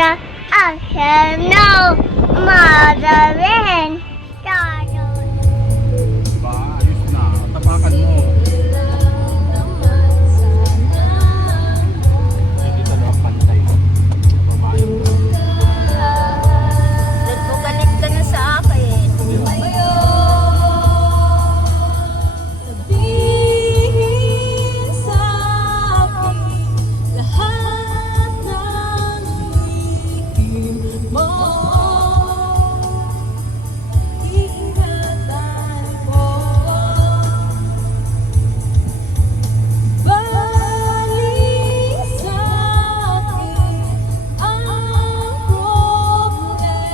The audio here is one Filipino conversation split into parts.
Kaya I have no mother and daughter. Ba, ayos na. Tapakan mo. Hindi ka lang pantay. Babae. Nagbugalit ka na sa akin. Sabihin sa akin lahat ng hihim mo. Iingatan ko. Balik sa akin ang problema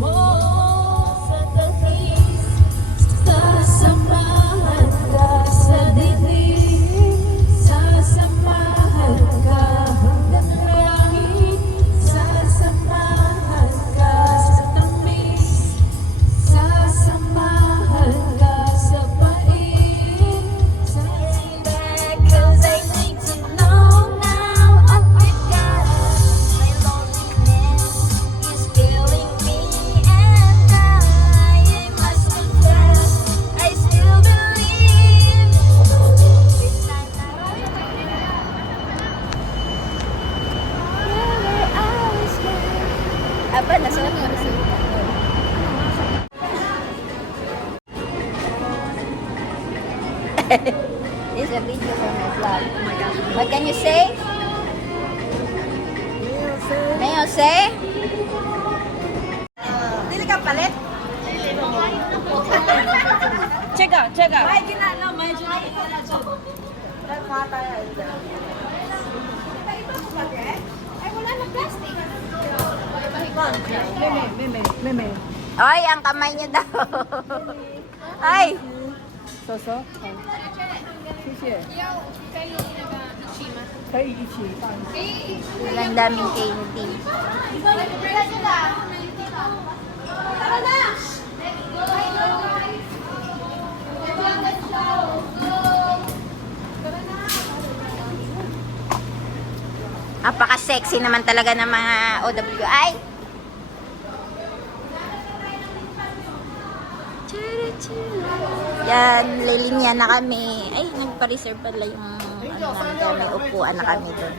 mo. Sa tamis, sasamahan ka sa dilim. Sasamahan ka hanggang langit. Sasamahan ka sa tamis. Sasamahan ka sa pait. Cause I need to know now. Oh my God, my loneliness is killing me, and I must confess I still believe. Apa nasuot mo? This is a video for my vlog. What can you say? May you say? Dili ka palit? Check out, check out. Ay, ginano, may dyan. Ay, wala na plastic. Ay, ang kamay niyo daw. Ay! Soso，谢谢。可以一起放。 Walang daming candy. Apaka-sexy naman talaga ng mga OWI. Yan, lilinya na kami. Ay, nagpa-reserve pala yung namin. May upuan na kami doon.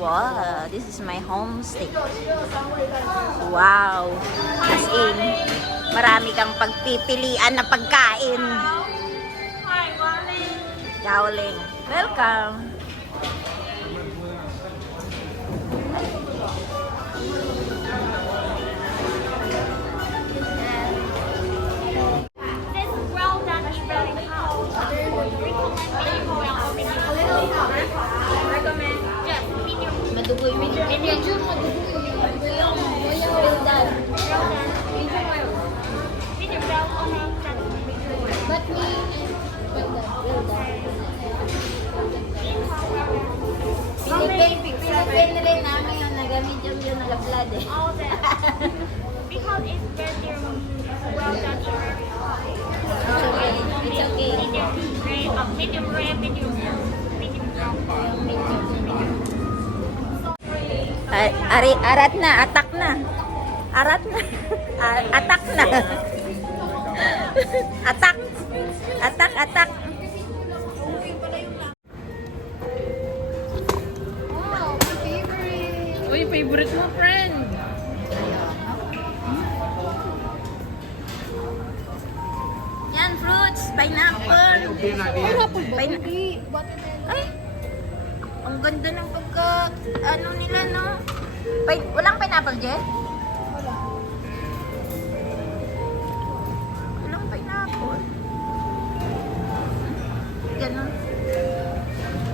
Wow, this is my homestay. Wow. As in, marami kang pagpipilian na pagkain. Hi, Darling. Welcome. This well done is very hot. Recommend just medium. Madugo yung medium. Medium well done. Medium well. Medium well okay. Just medium well. But me, Philippine rin namin yung nagamedium yun nalablad eh. All that. Because it's very well done. It's okay. Medium rare, medium Arat na, atak na. Arat na. Atak na. Atak. Atak, atak. Uy, favorite mo, friend. Yan, fruits, pineapple. Ay, ang ganda ng pagka, ano nila, no? Walang pineapple, Jen? Walang pineapple. Ganon.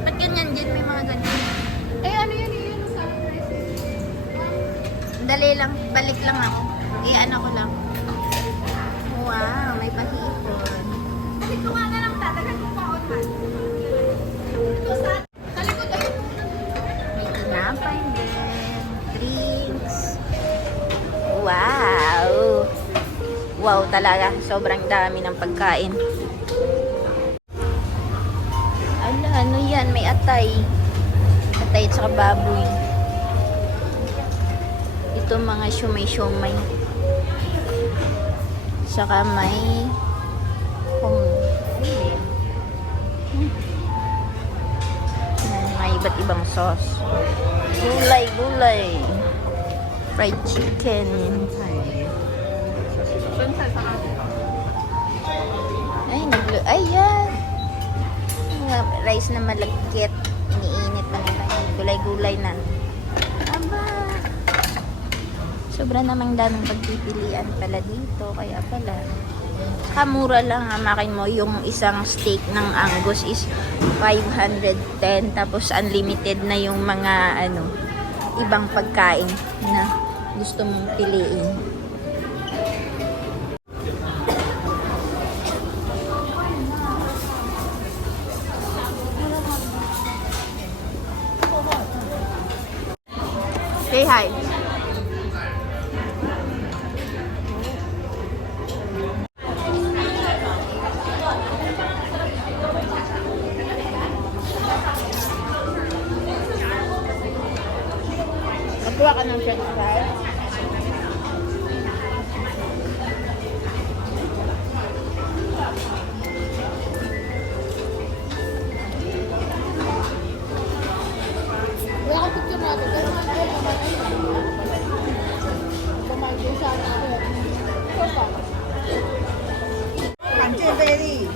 Ba't ganyan, Jen? May mga ganyan. Eh, ano yan? Yun, salad rice. Dali lang, balik lang ako. Iyan ako lang. Wow, may pahipon. Kasi kung ano lang tatagal kung paon man. Sa likod ay. May tinapay din. Drinks. Wow! Wow talaga. Sobrang dami ng pagkain. Ano yan? May atay. Atay at saka baboy. Ito mga shumay-shumay. Saka may may iba't ibang sauce. Gulay. Fried chicken. Ayan. Mga rice na malagkit. Iniinit pa nila. Gulay-gulay na. Aba. Sobra namang daming pagpipilian pala dito. Kaya pala. Mura lang, hamakin mo yung isang steak ng Angus is 510, tapos unlimited na yung mga ibang pagkain na gusto mong piliin. Say hi. Magkuha ka ng french fries. Wala akong picture natin. Pero ayaw naman. Kumain sana ako. Ito pa. 罕见贝利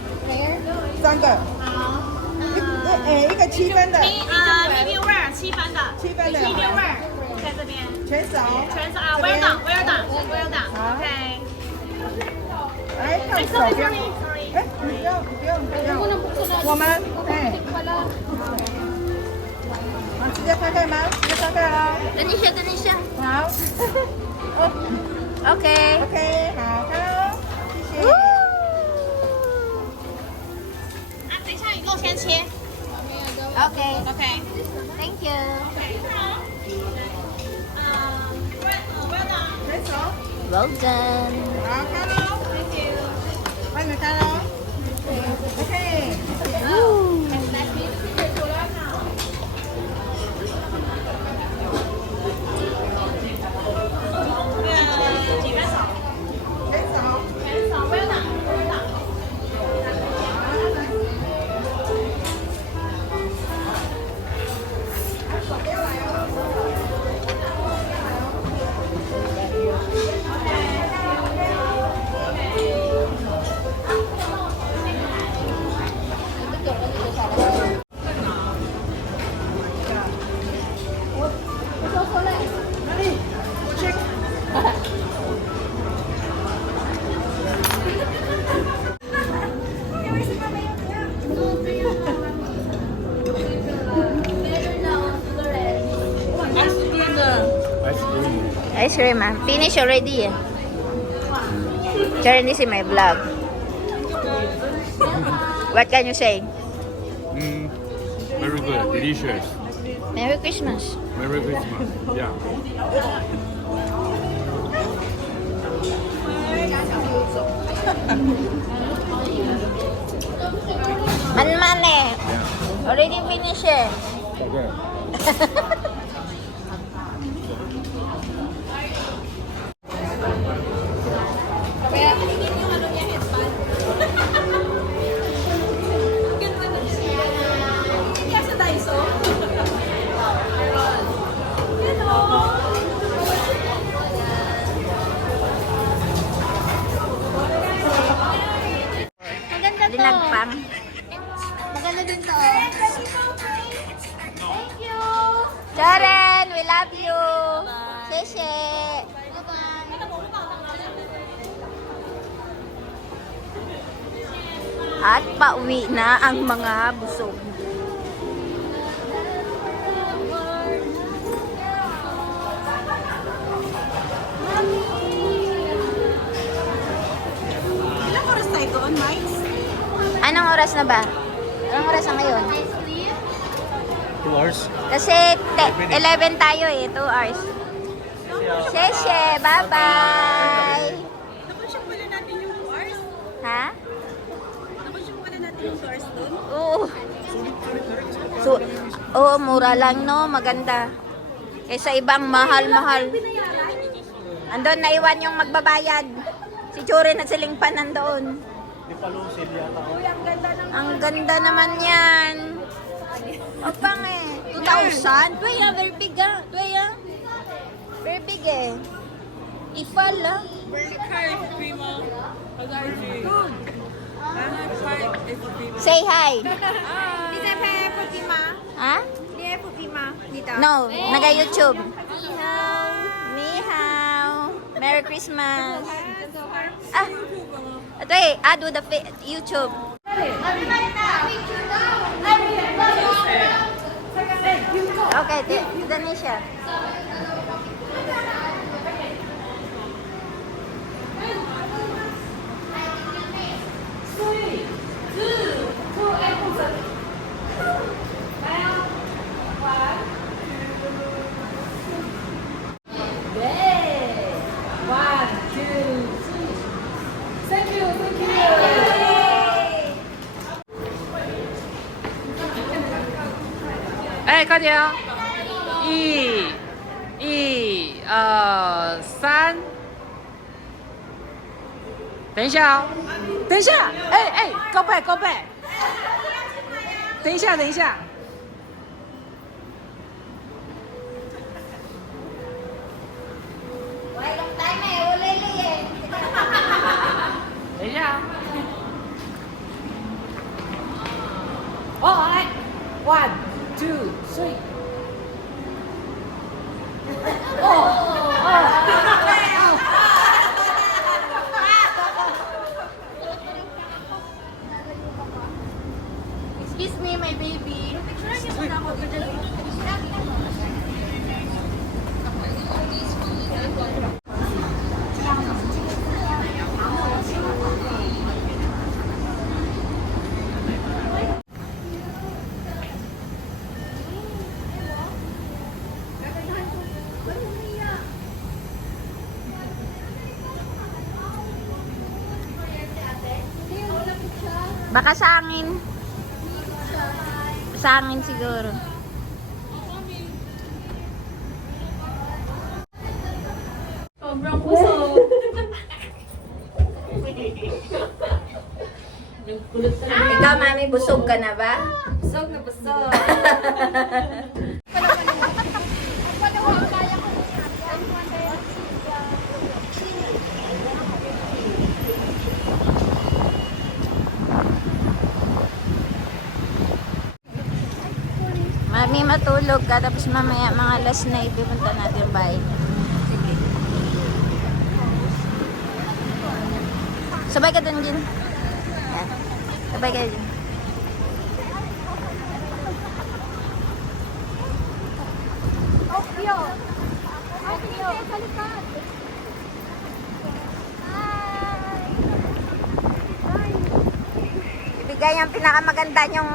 3个，一个7分的， medium rare 7分的7分的， medium rare 在这边全熟，全是啊 well done OK 来看手边，哎，你不用，我们Wala. 好，直接开吗？直接开喽， Dali siya. 好 Okay. ，OK，好，开喽，谢谢。 啊等一下你给我先切 Okay. OK Thank you. well done 全熟， Well done. 好，开喽，帮你们开喽，OK。 几分熟全熟，全熟 well done well done 手不要来哦。 Ice cream, ah. Finish already, eh. Sharon, this is my vlog. What can you say? Very good, delicious. Merry Christmas. Merry Christmas. Yeah. Man, eh. Already finish, eh. Okay. Kaya pinigil yung ano niya headband. Ganda na siya. Kaya sa Daiso. maganda to Linagpang. maganda din to thank you Sharon, we love you. Sese. At pauwi na ang mga busog. Ilang oras tayo doon, Mike? Anong oras na ba? Anong oras na ngayon? 2 hours. Kasi 11 tayo eh, 2 hours. Sese, bye-bye. Nakonsyong pala natin yung doors. Ha? Nakonsyong pala natin yung doors doon. Oo. Oo, mura lang no, maganda. Kaysa ibang mahal-mahal. Binayaran? Andun, naiwan yung magbabayad. Si Churin at si Lingpan nandoon. Di pa lucid yata. Ang ganda naman yan. Opang eh. 2,000? Tuwe yan, very big ah. Tuwe yan. Very big eh. Ifal ah. Say hi. Ha? No, naga-YouTube. Ni hao. Merry Christmas. Ah, ito eh, add with the YouTube. Okay, Danisha. Eh, 快点哦！一、二、三。等一下哦，等一下，哎，go back，go back。等一下，等一下。 等一下。哦，来，one two three。Excuse me, my baby. Baka sa angin. Sa angin siguro. Sobrang busog. Ikaw, mami, busog ka na ba? Busog na busog. Mami, matulog ka. Tapos mamaya, mga last na ipipunta natin bahay. Sabay ka dun, Jin. Yan. Sabay ka dun. Ibigay ang pinakamaganda yung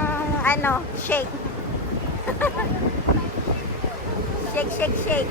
shake. Shake, shake, shake.